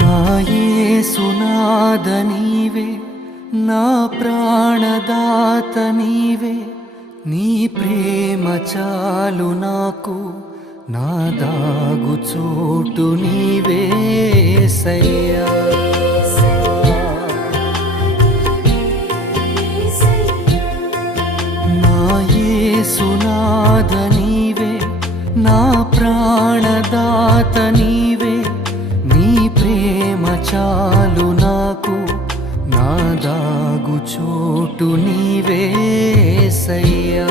నా యేసునాథ నీవే, నా ప్రాణదాత నీవే, నీ ప్రేమ చాలు నాకు, నా దాగు చోటు నీవే యేసయ్యా. నా యేసునాథ నీవే, నా ప్రాణదాత నీవే, నీ ప్రేమ చాలు నాకు, నా దాగు చోటు నీవే యేసయ్యా.